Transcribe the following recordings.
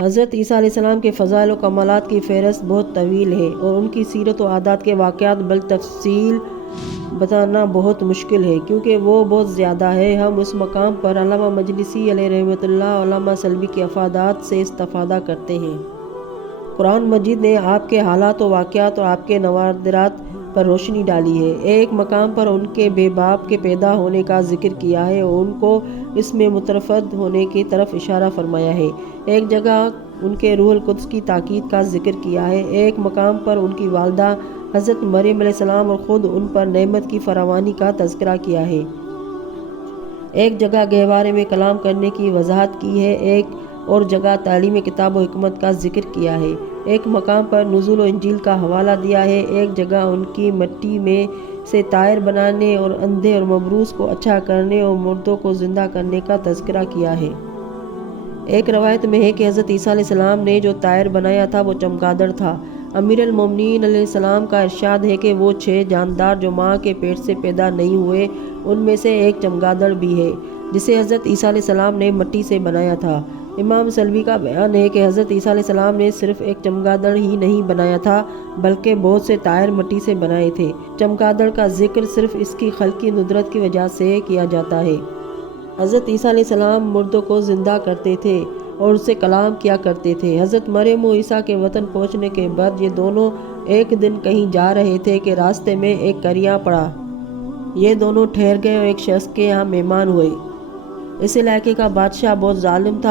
حضرت عیسیٰ علیہ السلام کے فضائل و کمالات کی فہرست بہت طویل ہے اور ان کی سیرت و عادات کے واقعات بالتفصیل بتانا بہت مشکل ہے کیونکہ وہ بہت زیادہ ہے۔ ہم اس مقام پر علامہ مجلسی علیہ رحمۃ اللہ اور علامہ سلبی کے افادات سے استفادہ کرتے ہیں۔ قرآن مجید نے آپ کے حالات و واقعات اور آپ کے نوادرات پر روشنی ڈالی ہے۔ ایک مقام پر ان کے بے باپ کے پیدا ہونے کا ذکر کیا ہے اور ان کو اس میں متفرد ہونے کی طرف اشارہ فرمایا ہے۔ ایک جگہ ان کے روح القدس کی تاکید کا ذکر کیا ہے۔ ایک مقام پر ان کی والدہ حضرت مریم علیہ السلام اور خود ان پر نعمت کی فراوانی کا تذکرہ کیا ہے۔ ایک جگہ گہوارے میں کلام کرنے کی وضاحت کی ہے، ایک اور جگہ تعلیم کتاب و حکمت کا ذکر کیا ہے۔ ایک مقام پر نزول و انجیل کا حوالہ دیا ہے۔ ایک جگہ ان کی مٹی میں سے طائر بنانے اور اندھے اور مبروز کو اچھا کرنے اور مردوں کو زندہ کرنے کا تذکرہ کیا ہے۔ ایک روایت میں ہے کہ حضرت عیسیٰ علیہ السلام نے جو طائر بنایا تھا وہ چمگادڑ تھا۔ امیر المومنین علیہ السلام کا ارشاد ہے کہ وہ 6 جاندار جو ماں کے پیٹ سے پیدا نہیں ہوئے ان میں سے ایک چمگادڑ بھی ہے جسے حضرت عیسیٰ علیہ السلام نے مٹی سے بنایا تھا۔ امام سلوی کا بیان ہے کہ حضرت عیسیٰ علیہ السلام نے صرف ایک چمگادڑ ہی نہیں بنایا تھا بلکہ بہت سے طائر مٹی سے بنائے تھے۔ چمگادڑ کا ذکر صرف اس کی خلقی ندرت کی وجہ سے کیا جاتا ہے۔ حضرت عیسیٰ علیہ السلام مردوں کو زندہ کرتے تھے اور ان سے کلام کیا کرتے تھے۔ حضرت مریم و عیسیٰ کے وطن پہنچنے کے بعد یہ دونوں ایک دن کہیں جا رہے تھے کہ راستے میں ایک قریہ پڑا۔ یہ دونوں ٹھہر گئے اور ایک شخص کے یہاں مہمان ہوئے۔ اس علاقے کا بادشاہ بہت ظالم تھا۔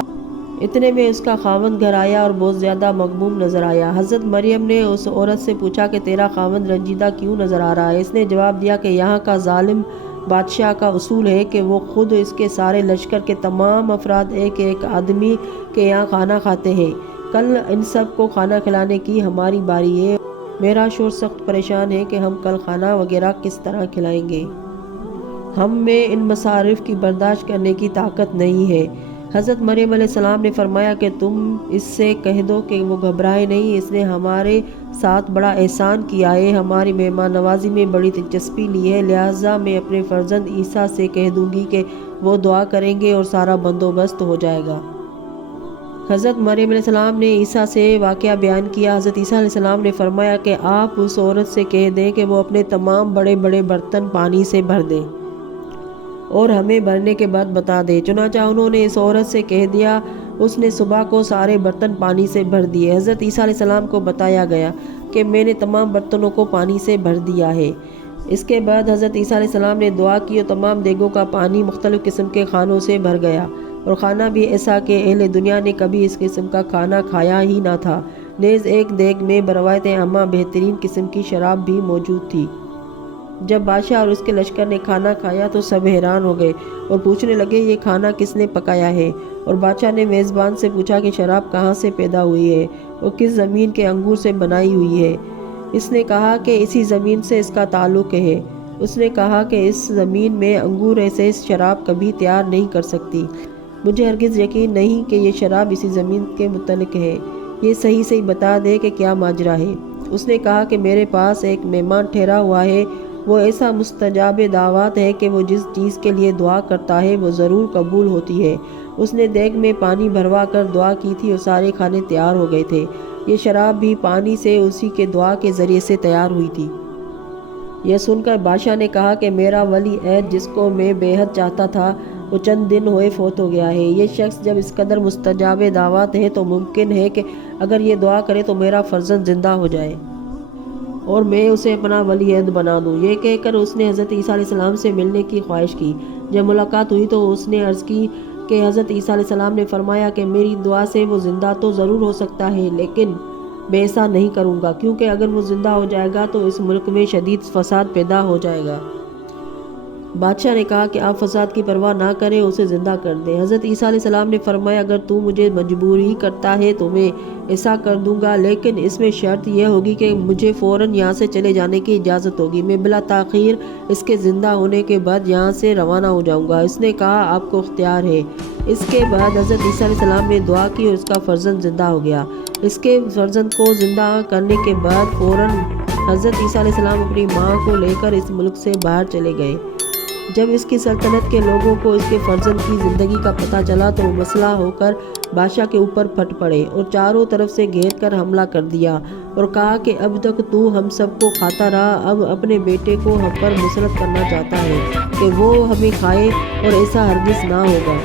اتنے میں اس کا خاوند گھر آیا اور بہت زیادہ مغموم نظر آیا۔ حضرت مریم نے اس عورت سے پوچھا کہ تیرا خاوند رنجیدہ کیوں نظر آ رہا ہے؟ اس نے جواب دیا کہ یہاں کا ظالم بادشاہ کا اصول ہے کہ وہ خود اس کے سارے لشکر کے تمام افراد ایک ایک آدمی کے یہاں کھانا کھاتے ہیں۔ کل ان سب کو کھانا کھلانے کی ہماری باری ہے۔ میرا شوہر سخت پریشان ہے کہ ہم کل کھانا وغیرہ کس طرح کھلائیں گے۔ ہم میں ان مصارف کی برداشت کرنے کی طاقت نہیں ہے۔ حضرت مریم علیہ السلام نے فرمایا کہ تم اس سے کہہ دو کہ وہ گھبرائے نہیں، اس نے ہمارے ساتھ بڑا احسان کیا ہے، ہماری مہمان نوازی میں بڑی دلچسپی لی ہے، لہٰذا میں اپنے فرزند عیسیٰ سے کہہ دوں گی کہ وہ دعا کریں گے اور سارا بندوبست ہو جائے گا۔ حضرت مریم علیہ السلام نے عیسیٰ سے واقعہ بیان کیا۔ حضرت عیسیٰ علیہ السلام نے فرمایا کہ آپ اس عورت سے کہہ دیں کہ وہ اپنے تمام بڑے بڑے برتن پانی سے بھر دے اور ہمیں بھرنے کے بعد بتا دے۔ چنانچہ انہوں نے اس عورت سے کہہ دیا، اس نے صبح کو سارے برتن پانی سے بھر دیے۔ حضرت عیسیٰ علیہ السلام کو بتایا گیا کہ میں نے تمام برتنوں کو پانی سے بھر دیا ہے۔ اس کے بعد حضرت عیسیٰ علیہ السلام نے دعا کی اور تمام دیگوں کا پانی مختلف قسم کے کھانوں سے بھر گیا، اور کھانا بھی ایسا کہ اہل دنیا نے کبھی اس قسم کا کھانا کھایا ہی نہ تھا۔ نیز ایک دیگ میں بروایت عامہ بہترین قسم کی شراب بھی موجود تھی۔ جب بادشاہ اور اس کے لشکر نے کھانا کھایا تو سب حیران ہو گئے اور پوچھنے لگے یہ کھانا کس نے پکایا ہے؟ اور بادشاہ نے میزبان سے پوچھا کہ شراب کہاں سے پیدا ہوئی ہے اور کس زمین کے انگور سے بنائی ہوئی ہے؟ اس نے کہا کہ اسی زمین سے اس کا تعلق ہے۔ اس نے کہا کہ اس زمین میں انگور ایسے شراب کبھی تیار نہیں کر سکتی۔ مجھے ہرگز یقین نہیں کہ یہ شراب اسی زمین کے متعلق ہے۔ یہ صحیح بتا دے کہ کیا ماجرا ہے۔ اس نے کہا کہ میرے پاس ایک مہمان ٹھہرا ہوا ہے، وہ ایسا مستجاب دعوات ہے کہ وہ جس چیز کے لیے دعا کرتا ہے وہ ضرور قبول ہوتی ہے۔ اس نے دیگ میں پانی بھروا کر دعا کی تھی اور سارے کھانے تیار ہو گئے تھے۔ یہ شراب بھی پانی سے اسی کے دعا کے ذریعے سے تیار ہوئی تھی۔ یہ سن کر بادشاہ نے کہا کہ میرا ولی عہد جس کو میں بے حد چاہتا تھا وہ چند دن ہوئے فوت ہو گیا ہے۔ یہ شخص جب اس قدر مستجاب دعوات ہے تو ممکن ہے کہ اگر یہ دعا کرے تو میرا فرزند زندہ ہو جائے اور میں اسے اپنا ولی عہد بنا دوں۔ یہ کہہ کر اس نے حضرت عیسیٰ علیہ السلام سے ملنے کی خواہش کی۔ جب ملاقات ہوئی تو اس نے عرض کی کہ حضرت عیسیٰ علیہ السلام نے فرمایا کہ میری دعا سے وہ زندہ تو ضرور ہو سکتا ہے لیکن میں ایسا نہیں کروں گا، کیونکہ اگر وہ زندہ ہو جائے گا تو اس ملک میں شدید فساد پیدا ہو جائے گا۔ بادشاہ نے کہا کہ آپ فساد کی پرواہ نہ کریں، اسے زندہ کر دیں۔ حضرت عیسیٰ علیہ السلام نے فرمایا اگر تو مجھے مجبور ہی کرتا ہے تو میں ایسا کر دوں گا، لیکن اس میں شرط یہ ہوگی کہ مجھے فوراً یہاں سے چلے جانے کی اجازت ہوگی، میں بلا تاخیر اس کے زندہ ہونے کے بعد یہاں سے روانہ ہو جاؤں گا۔ اس نے کہا آپ کو اختیار ہے۔ اس کے بعد حضرت عیسیٰ علیہ السلام نے دعا کی اور اس کا فرزند زندہ ہو گیا۔ اس کے فرزند کو زندہ کرنے کے بعد فوراً حضرت عیسیٰ علیہ السلام اپنی ماں کو لے کر اس ملک سے باہر چلے گئے۔ جب اس کی سلطنت کے لوگوں کو اس کے فرزند کی زندگی کا پتہ چلا تو وہ مسلح ہو کر بادشاہ کے اوپر پھٹ پڑے اور چاروں طرف سے گھیر کر حملہ کر دیا اور کہا کہ اب تک تو ہم سب کو کھاتا رہا، اب اپنے بیٹے کو ہم پر مسلط کرنا چاہتا ہے کہ وہ ہمیں کھائے، اور ایسا ہرگز نہ ہوگا۔